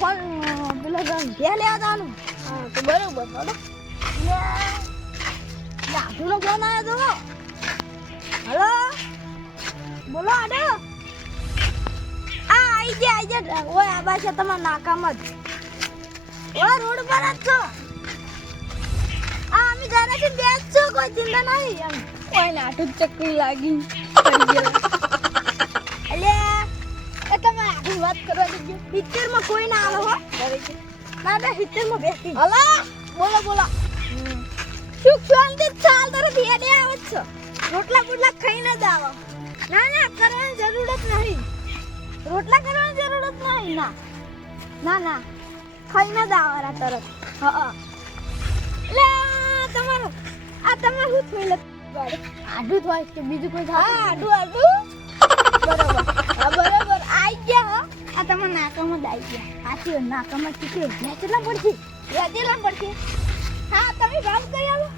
Phone પેલા ઘેર લેવા જવાનું. હા તો બરોબર હલો. આઠુનો ફોન આવ્યો તો. હલો બોલો આડો. આઈ જા ઓય આ બાજુ તમારા નાકામાં જ. ઓય રોડ પર જ છો. અમે ઘરેથી બેસજો કોઈ ચિંતા નહીં એમ. ઓય નાટક ચક્કર લાગી પડી ગયો. અલ્યા એ તમે આખી વાત કરવા દીજો. પિક્ચરમાં કોઈ ના આવે હો. ના ના પિક્ચરમાં બેસી. હલા બોલો બોલો. શું શાંતિ ચાલ તરફ હેડે આવો છો. રોટલા બોટલા ખાઈને જ આવો. ના ના કરવાની જરૂર જ નહીં. રોટલા કરવાની જરૂર જ નહીં. ના ના ના ખાઈને જ આવવાના તરત. હા લે તમારું આ તમે શું થયું આડું થાય કે બીજું કોઈ થાય? હા આડું આડું બરોબર. હા બરોબર આઈ ગયા હો. આ તમારા નાકામાં જ આવી ગયા. આથી નાકામાં કેટલી કેટલા પડશે? કેટલા પડશે? હા તમે ભાવ કઈ આવો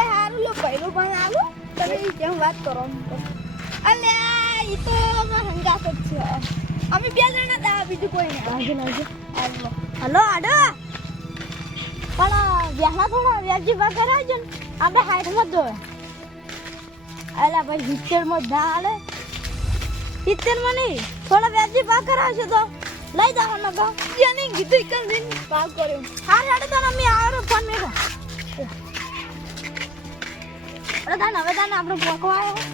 એ હારું લો પહેલું પણ આવો તમે જેમ વાત કરો અલ્યા ઈ તો હંગાસ જ છે. અમે બે જણા દા બીજું કોઈ નહીં. હાલો હલો આડો પણ વ્યાહના થોડા વ્યાજી બા કરાવજો ને આપણે હાઈટમાં જ અલા ભાઈ હિસ્ટેરમાં જ ના હાલે. હિસ્ટેરમાં નહીં થોડા વ્યાજી બા કરાવશો તો લઈ જવાનો ગા નહીં કીધું એક દિન ભાવ કર્યો. હા હાડે તો અમે આવ્યો ફોન મેળો દાન હવે દાન આપણે પોકવા આવ્યો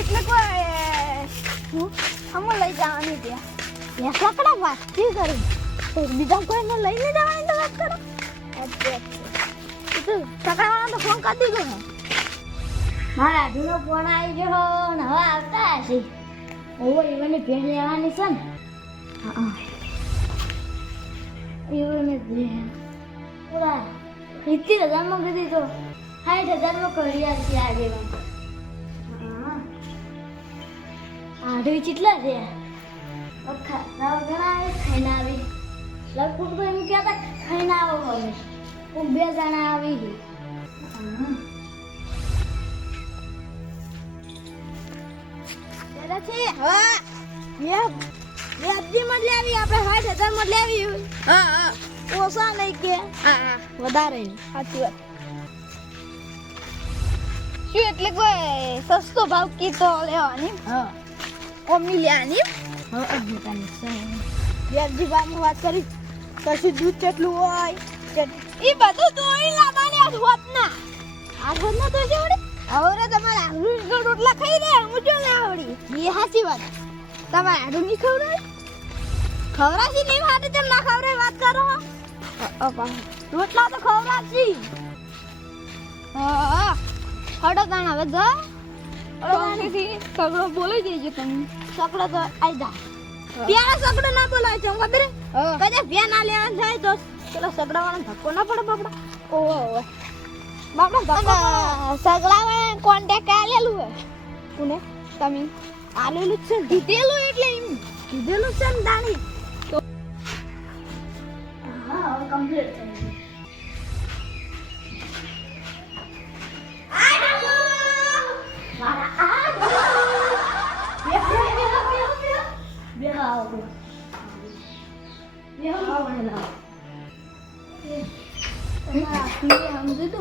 એટલે કોઈ અમે લઈ જવાની ત્યાં કડા વાત થી કરી બીજા કોઈને લઈને જવાની તો વાત કરો. સકાળવાળા તો ફોન કરી દીધો ને મારા આઢુનો ફોન આવી ગયો ને હવે આવતા હશે. ઓવો ઈવનની ભેટ લેવાની છે ને. હા ઈવને પૂરા 70,000 માં કીધી તો 60,000 માં કરી આપી આજે. હા આઢું કેટલા છે? ઘણા ખાઈને આવી લગભગ તો એમ કહેતા ખાઈને આવો હવે હું 2 જણા આવી ગઈ. વ્યાજી માં લેવી આપણે 60,000 માં લેવી. હા હા ઓછા નહીં કે હા વધારે સાચી વાત. શું એટલે કોઈ સસ્તો ભાવ કીધો લેવાની? હા ઓમની લેવાની. હા વ્યાજી ભાવની વાત કરી પછી દૂધ કેટલું હોય એ બધું તો લાવવાની હોત ના આ હોત ના તો જોડે હવે તમારે આલુ રોટલા ખાઈ રે મુજો ને આવડી એ સાચી વાત. તમારે આડું નહીં ખવરાશી નહીં માટે તેમ ના ખવરાય વાત કરો. રોટલા તો ખવરાશી. હા હડો ગાણ હવે જા સગડો બોલાઈ દેજો તમે. સગડો તો આઈ જા પ્યારા સગડો ના બોલાય છે ખબર કદે ભ્યા ના લેવા જાય તો પેલા સગડા વાળા ધક્કો ના પડે બાપડા. ઓહો બાપડા ધક્કો સગડા વાળા કોન્ટેક્ટ આલેલું હે કોને તમે આલેલું છે દીધેલું એટલે એમ દીધેલું છે ને દાણી તો હા હવે કમ્પ્લીટ થઈ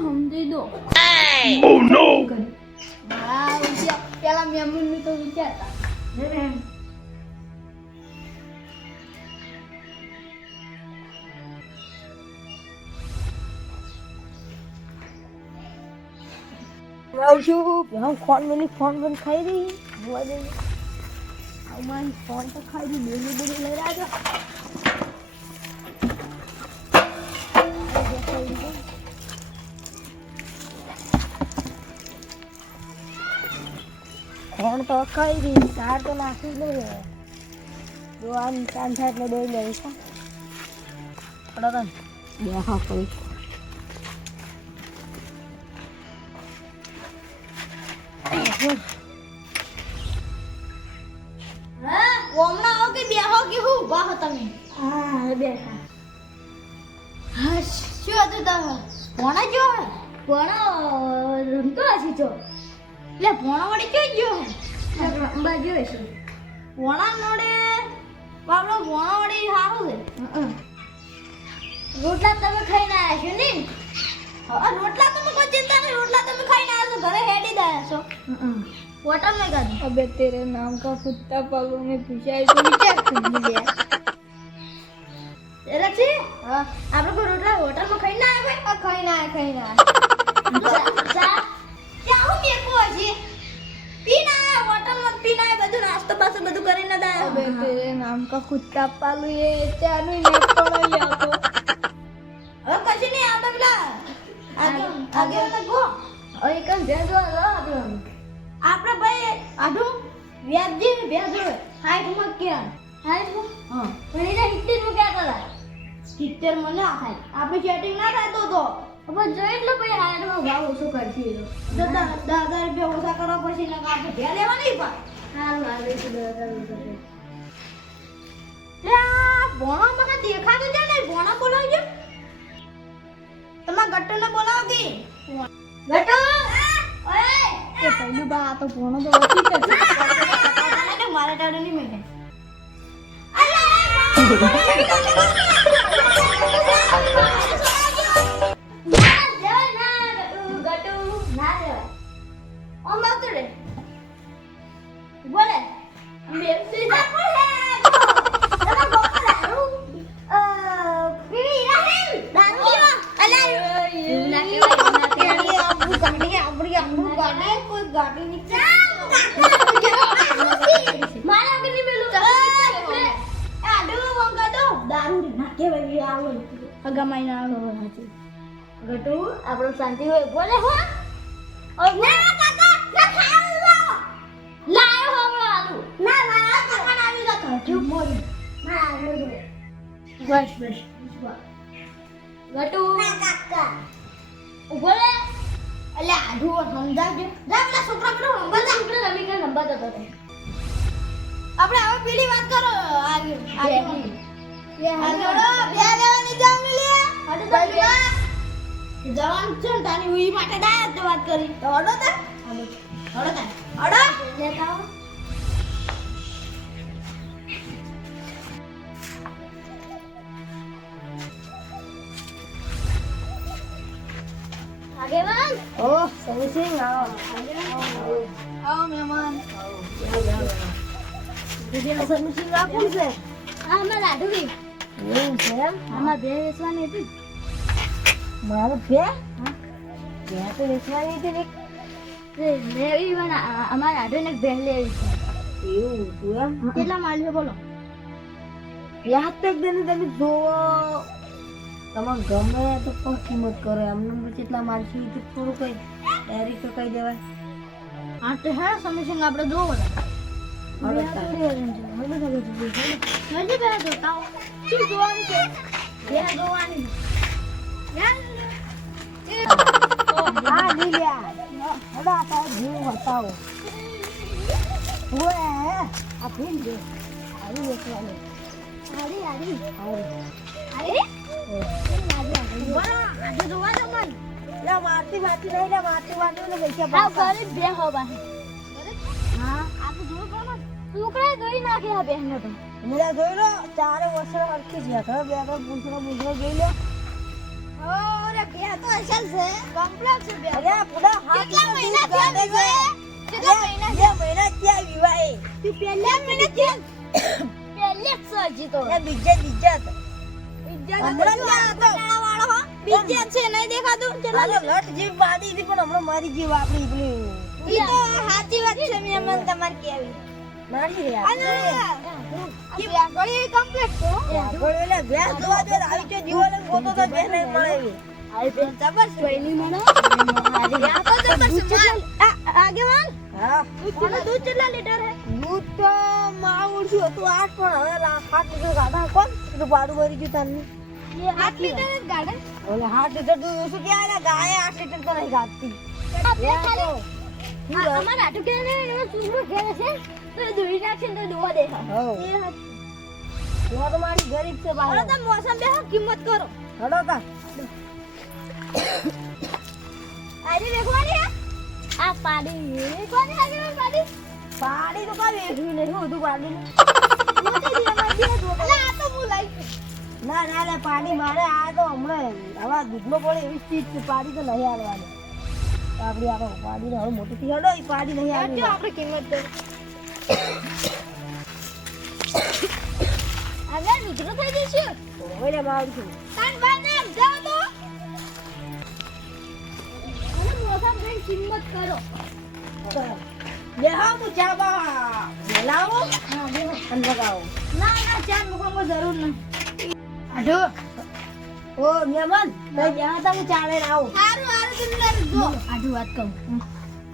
સમજી દો. Oh no! પેલા મેમૂન તો વિચારતા ફોન બન ખાઈ રહી ફોન તો ખાઈ રહી બેલી લઈ રાજો. ફોન તો ખાઈ રહી તાર તો નાખી લે જો આમ કામ થાય એટલે દોઈ લઈશ. બેહા કોઈ ઓમના હો કે બેહો કે હું ઉભા હો તમે? હા બેઠા. હા શું હતું તમે ભણા જો ભણો રમતો હશે જો એટલે ભણો વળી ક્યાં ગયો હે બાજુ હશે ભણા નોડે આપણો ભોણો વળી સારું છે રોટલા તમે ખાઈને આવ્યા છો ને હા રોટલા તમે કોઈ ચિંતા નહીં રોટલા તમે ખાઈને આવ્યા છો ઘરે હેડી દાયા છો હોટલ में कर अबे तेरे नाम का कुत्ता पालू में पूछा है तो विचार कर लिया रक्षी हां આપણે કોઈ રોટલા હોટલ માં ખાઈને આવ્યા खाई ना ચા ક્યાં હું મેકો છે પીના હોટલ માં પીના બધું નાસ્તો પાસો બધું કરીને દાયા अबे तेरे नाम का कुत्ता पालू ये चानू ने पड़ा लिया तो હવે કશું નહીં આપણે પેલા આગે તો ગો और एक भेजो लो આપણે ભાઈ આઢું વ્યાજજી ભેજો હાઈટ માં ક્યાં હાઈટ માં हां પણ એને 70 રૂપિયા કરા 70 મને આ થાય આપણે સેટિંગ ના થાય તો अब જોઈ લો ભાઈ હાઈટ માં ભાવ ઓછો કરશી તો 10,000 રૂપિયા ઓછા કરવા પછી ને આપણે ભે લેવા નહીં પા हां हां ये तो 10,000 रुपए લે ભોણો મને દેખાતો છે ને ભોણો બોલાવજો તમાર ગટ્ટુને બોલાવો કે ગટ્ટુ ઓય એ પહેલું બા આ તો ભોણો તો વધી જશે અરે મારા ટાડો નહીં મેકે ગટુ આપણો શાંતિ હોય બોલે હો ના કાકા ના ખાવ લાયો હો આલુ ના ના કાકા આવી જા કાજુ મોરી ના આલુ બસ બસ ગટુ ના કાકા બોલે અલે આડુ સમજાવજો જા પેલા છોકરા પેલો નંબર જા છોકરા રમી કે નંબર જતો હતો આપણે હવે પેલી વાત કરો આગે બે આગળ બે લેવાની જાવ લે હટ તો બે જવાન છે ને તારી ઉઈ માટે ડાયરેક્ટ તો વાત કરી તો હડો તા હડો તા હડો લેતા આવો આગેવાન ઓ સમીસિંગ આવો આવો મહેમાન વિડિયો સમીસિંગ આપું છે આ મે લાડુડી એવું છે એમ આમાં બે વેચવાની હતી મારો બે બે તો વેચવાની હતી ને તે લેવી પણ અમારા આડોને બેન લેવી છે એવું તું એમ કેટલા માલ છે બોલો યાદ તો એકદમ તમે જોવો તમારે ગમે તો પણ કિંમત કરો એમને કેટલા મારશું એ તો થોડું કઈ ડાયરેક્ટ કહી દેવાય હા તો હે સમીસિંગ આપણે જોવો હવે જલ્દી બે જોતા શું જોવાનું છે બે જોવાની હા લીયા હડા તા જીવ બતાવો ઓએ આ ફીલ દે આવી વેચવાની આરી આરી આરી આરી બરા આજે જોવા દો મન લે મારતી નહીં લે મારતી ને પૈસા આ ગરીબ બે હો બા હા આ તો જોઈ કોણ છોકરા જોઈ નાખે આ બેન તો મેરા જોઈ લો ચારે વર્ષે હરખી જ હતા બે આગળ પૂંછડો જોઈ લો ઓરે બે તો અસલ છે કોમ્પ્લેક્સ છે બે અરે પૂરા હાથ કેટલા મહિના થયા વિવાહે કેટલા મહિના બે મહિના થયા વિવાહે તું પહેલા મહિને થયા પહેલે જ સજી તો એ બીજે હમણાં વાળો હો બીજે છે નહીં દેખાતું ચલો લટ જીવ પાડી હતી પણ હમણાં મારી જીવ આપણી પેલી ઈ તો સાચી વાત છે મેં મન તમાર કેવી મારી રે અને કે ગળી કમ્પ્લીટ તો આગળ એટલે ભેંસ જોવા દે આવી છે જીવાલે ગોતો તો ભેંસ નહીં મળે એવી આઈ બેન જબર જોઈની મને આ તો જબર છે આગેવાન હા દૂધ કેટલા લીટર હે દૂધ તો માવડ છું હતું 8 પણ હવે 7 લીટર ગાડા કોણ તો પાડું ભરી ગયું તને ये 8 लीटर है गार्डन ઓલે 8 લીટર દૂધ ઓછું ક્યાં ને ગાય 8 લીટર તો નહીં ગાતી આપણે ખાલી અમાર આટુ કે ને એનો ચૂરો ઘેર છે તો દોઈ નાખશે તો દોવા દે હો એમાં તો મારી ગરીબ છે હવે બાર તો મોસમ બે કિંમત કરો હડો તા આજે દેખવાની હે આ પાડી કોની આગળ પાડી પાડી તો કાવી વેઠવી નહીં બધું પાડી મોટી દી અમાર બે ના ના ના પાડી મારે આ તો હમણાં આવા દૂધમાં પડે એવી ચીજ છે પાડી તો નહીં આવવાની આપડી આપણે પાડીને હવે મોટી થી હડો ઈ પાડી નહીં આવવાની આપણે કિંમત તો આગળ રુદ્ર થઈ જશે ઓલે મારું છું તાન બાને જાવ તો અને મોસા ભાઈ કિંમત કરો લે હા હું ચા બા બોલાવો હા બેહો અને લગાવો ના ના ચા મૂકવામાં જરૂર નથી આજો ઓ મહેમાન તો જ્યાં તા હું ચાલે આવું હારું હારું તમને જો આજો વાત કહું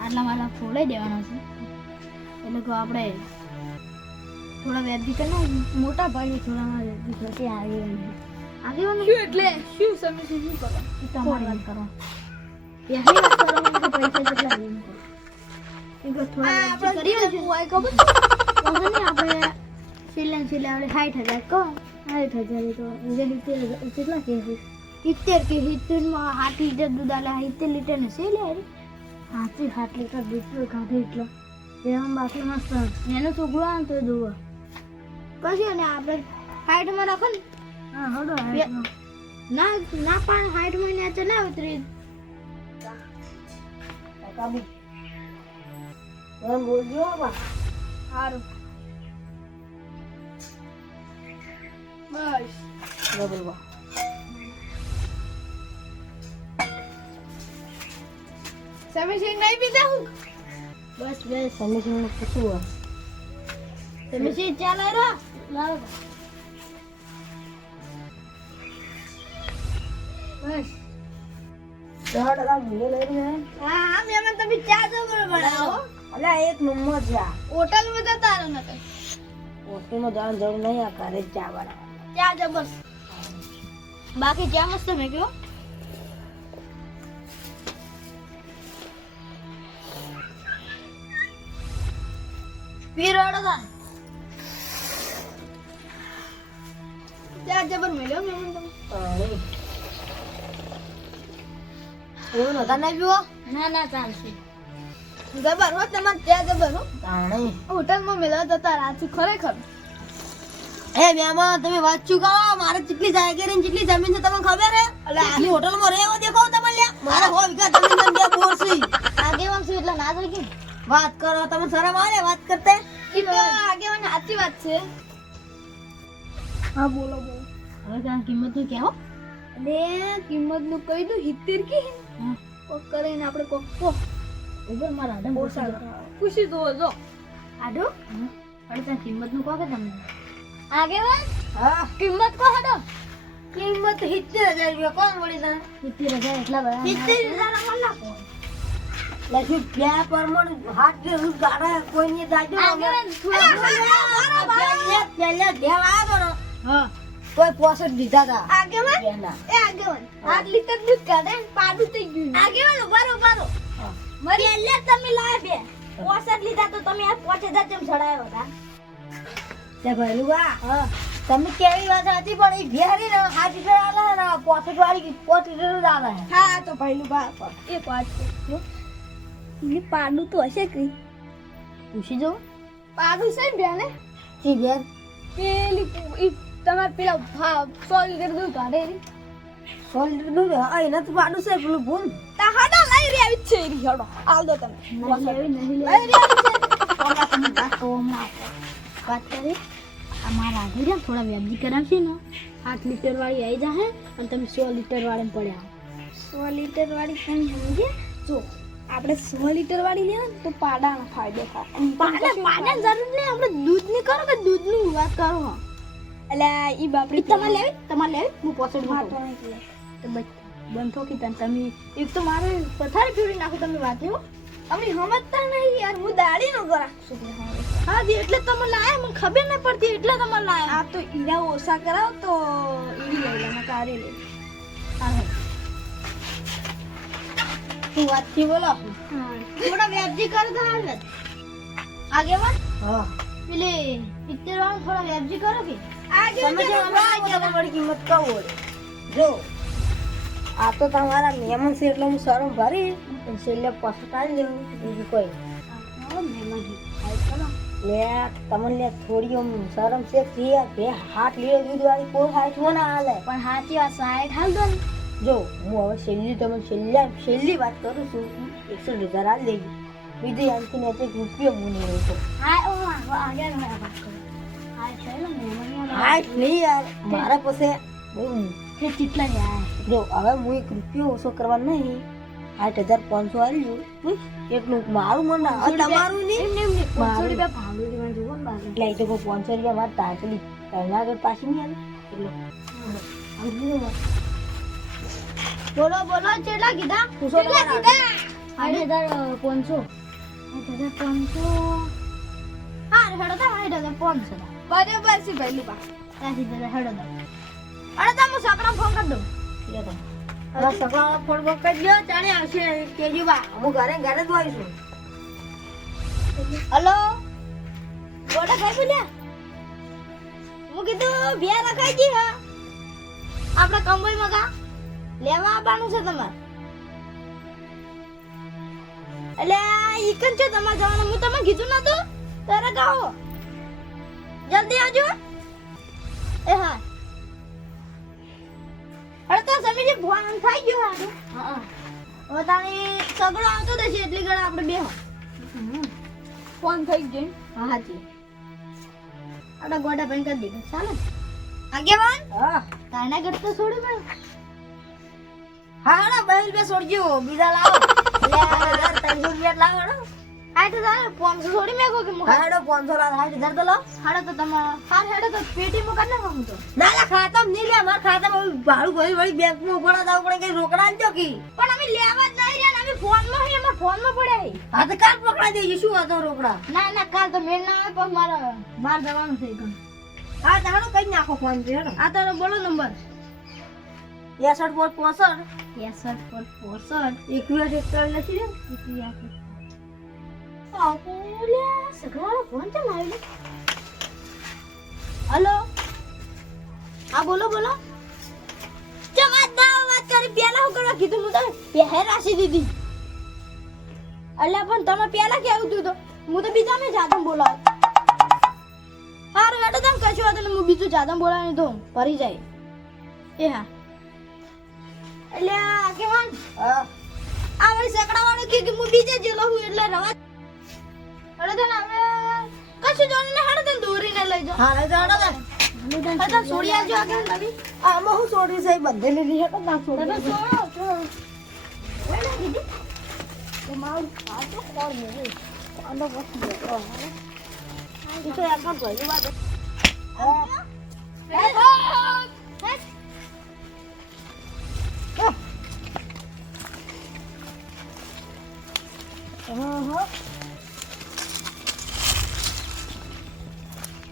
આટલા માલા ફોડાઈ દેવાના છે એટલે કે આપણે થોડા વેરદી કરી મોટા ભાઈ થોડા માં વેરદી થતી આગેવાનું શું એટલે શું સમય શું કરો તમારી વાત કરો યાહી વાત કરો કે પૈસા કેટલા લઈને એક થોડા વેરદી કરીએ છે હોય ખબર ઓહને આપણે છેલ્લે આપણે 60000 કહો 60000 તો જે રીતે કેટલા કે છે 70 કે 70 માં 8 લીટર દૂધ આલે 70 લીટર ને છે લે અરે 8 લીટર દૂધ કાઢે એટલે એમ બાકી મસ્ત એનો છોકરો આવે તો દોવા પછી અને આપણે 60 માં રાખો ને હા હડો ના ના પણ 60 માં ને ના ઉતરી કાબુ એમ બોલજો બા સારું બસ બરાબર બા સમીસિંગ નહીં પીતા હું બસ બસ સમીસિંગ ને પૂછું સમીસિંગ ચાલે રો લાવ બસ 10 મૂલ્ય લઈ રહ્યો હા હા મેમન તમે ચા જો બનાવો અલા એક નંબર છે આ હોટલ માં જતા રહો નકર હોટલમાં જવાનું જરૂર નહીં આ ઘરે જ ચા બનાવવા ચા જો બસ બાકી ચા મસ્ત મેં કયો પીરોડો તા ચા જબર મેલ્યો મેમન તમે એવું નતા નહીં પીવો ના ના ચાલશે જબર હો તમાર ચા જબર હો તાણી હોટલ માં મેળવા જતા રાત ખરેખર એ મહેમાન તમે વાત ચૂકાવો મારે કેટલી જાગીર ને કેટલી જમીન છે તમને ખબર હે એટલે આની હોટલમાં રહેવો દેખો તમે લ્યા મારે હો વિકા જમીન ને બે બોરસી આગેવાન છું એટલે ના જોઈ કે વાત કરો તમે શરમ આવે વાત કરતે ઈ તો આગેવાન સાચી વાત છે હા બોલો બોલો હવે ત્યાં કિંમત નું કહેવો અને કિંમત નું કહી દઉં 70 કે કોક કરીને આપણે કોક કો ઉપર મારા આડમ બોસા ખુશી તો જો આડો અરે ત્યાં કિંમત નું કહો કે તમને આગેવાન હા કિંમત કહો હડો કિંમત 70000 રૂપિયા કોણ મળી તને 70000 એટલા બધા 70000 મળલા કો લખી ગયા પરમણ હાથ કે રૂ ગાડા કોઈને દાજો આગેવાન પહેલા ધ્યાન આવ્યો ને હા કોઈ પોસટ દીધા હતા આગેવાન એના એ આગેવાન 8 લીટર દૂધ કાઢે ને પાડું થઈ ગયું આગેવાન ઉભારો ઉભારો મરી એટલે તમે લાયા બે પોસટ લીધા તો તમે આ 5000 જેમ ચડાયો હતા તે ભાઈલું બા હા તમે કેવી વાત હતી પણ એ ભેરી ને હાથ લીટર આલે ને પોસટ વાળી 5 લીટર જ આવે હા તો પહેલું બા એક વાત છે ઈ પાડું તો હશે કે પૂછી જો પાડું છે ને બેને જી બેન પેલી ઈ તમાર પેલા 100 લીટર દૂધ કાઢે રી 100 લીટર દૂધ હા એના તો પાડું છે પેલું ભૂલ તા હાડા લઈ રે આવી છે રી હડો આલ દો તમે નહીં લઈ રે આવી છે તમે તો વાત કરી અમારા આધે થોડા વ્યાજી કરાવશે ને 8 લીટર વાળી આવી જાહે અને તમે 100 લીટર વાળી પડ્યા 100 લીટર વાળી તમે સમજે જો આપણે 100 લીટર વાળી લેવા ને તો પાડાનો ફાયદો થાય પાડા જરૂર નહીં આપણે દૂધ ની કરો કે દૂધ ની વાત કરો એટલે ઈ બાપડી તમારે લેવી હું પોસડ માં તો બંધ થો કે તમે એક તો મારે પથારી ફેરવી નાખો તમે વાત એવો અમે સમજતા નહીં યાર હું દાડી નો કરા હા દી એટલે તમે લાયા મને ખબર નહીં પડતી એટલે તમે લાયા આ તો ઈરા ઓછા કરાવ તો ઈડી લઈ લેના કારે લે હા તું વાત થી બોલો થોડા વ્યાજી કર દો હાલ આગેવાન હા પેલે 70 વાળો થોડા વ્યાજી કરો કે તમે જે અમારી વળી કિંમત કહો જો આ તો તમારા મહેમાન છે એટલે હું શરમ ભરી છેલ્લે પસ્તાઈ લેવું બીજું કોઈ મહેમાન લે તમને લે થોડી આમ શરમ છે કે બે હાથ લીધો દૂધ વાળી કોઈ હાથ હો ના હાલે. પણ સાચી વાત સાઈડ હાલ દો ને. જો હું હવે છેલ્લી વાત કરું છું 61,000 હાલ લેજો. બીજી આનથી નીચે એક રૂપિયો હું નહીં લઉં છું. હા ઓ આગળ વાત કરો. હા ચાલો ને મને હાથ નહીં યાર મારા પાસે બહુ કે કેટલા યાર. જો હવે હું એક રૂપિયો ઓછો કરવા નહીં 8,500 આલ્યું એટલું મારું મન ના તમારું નહીં એમ 500 મારું. રૂપિયા ભાડું દેવાનું જોવો ને બાર. એટલે એ તો કોઈ 500 રૂપિયા મારે તાંચલી કરના આગળ પાછી નહીં આવે એટલે બોલો બોલો કેટલા કીધા? પૂછો કેટલા તમારા કીધા? 8,500. 8,500. હા હેડો તો 8,500. બરાબર છે ભાઈ લુપા. ત્યાંથી જરા હેડો તો. અરે તો હું સકડા ફોન કરી દઉં. હવે સગળાનો ફોન બોક કરી દો ચાલે આવશે કેજો બા હું ઘરે જ આવીશું. હલો બોલો ભાઈ બોલ્યા. હું કીધું બે રખાઈ જી હા આપણે કંબોઈ મગા લેવા આવવાનું છે તમારે. એટલે ઈકન છે તમારે જવાનું હું તમને કીધું નતું તારે ગાઓ જલ્દી આવજો. એ હા અરે તો સમીજી ફોન થઈ ગયો હાડું. હા હવે તાણી સગડો આવતો દેશે એટલી ઘણા આપણે બે ફોન થઈ ગયો. હા હાજી આપણે ગોડા પણ કરી દીધું ચાલો આગેવાન હા તાના ઘર તો છોડી મેં. હા ના બહેલ બે છોડજો બીજા લાવો 8,300 રૂપિયા લાવો હેડો. આ તો તારે 500 છોડી મેં કહું કે હા હેડો 500 લાવો 8,000 તો લો. હાડો તો તમારા હાર હેડો તો પેટી માં કરી નાખો હું તો. ના ના ખાતા નહીં લે અમારા ખાતામાં ભાડું ભરી વળી બેંકમાં ઉભા દાવ પડે કઈ રોકડા આલજો કી. પણ અમે લેવા જ નહીં રહ્યા ને અમે ફોન માં હે અમાર ફોન માં પડ્યા હે. હા તો કાલ પકડા દેજો શું હતો રોકડા. ના ના કાલ તો મેળ ના આવે પણ મારે બહાર જવાનું છે એકદમ. હા તો હેડો કઈ નાખો ફોન પે હેડો. આ તારો બોલો નંબર 6365 65 21 લખી દે. હલો હા બોલો બોલો. ચમ આજ ના વાત કરી પેલા હું કરવા કીધું હું તમે પહેર રાશી દીધી. અલ્યા પણ તમે પેલા કેવું તું તો હું તો બીજા મેં જાદમ બોલાવ. હારું હેડો તમે કશું વાત નહીં હું બીજું જાદમ બોલાવીને તો ભરી જાય. એ હા અલ્યા કેવાન હા આ વળી સકડા વાળો કે હું બીજે જેલો હું એટલે રવા. અરે તને હવે કશું જોઈને હડ તને દોરીને લઈ જાઓ. હા લઈ જાઓ હેડો. અરે છોડી આવજો આગળ નવી. આમાં હું છોડી છે બંધેલી રહી હતો ના તમે છોડી. છોડો ઓય દીદી તો મારું આ તો કોણ ને આનો વસ્તુ બેઠો હે. ઈ તો એકદમ ભરી વાત. હા હા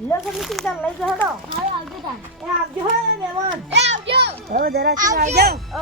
લેખો મિટિંગ તાર લઈ જાઓ હેડો. આવજો તાર. એ આવજો હે મહેમાન. એ આવજો. હવે જરા આવજો. આવજો. ઓ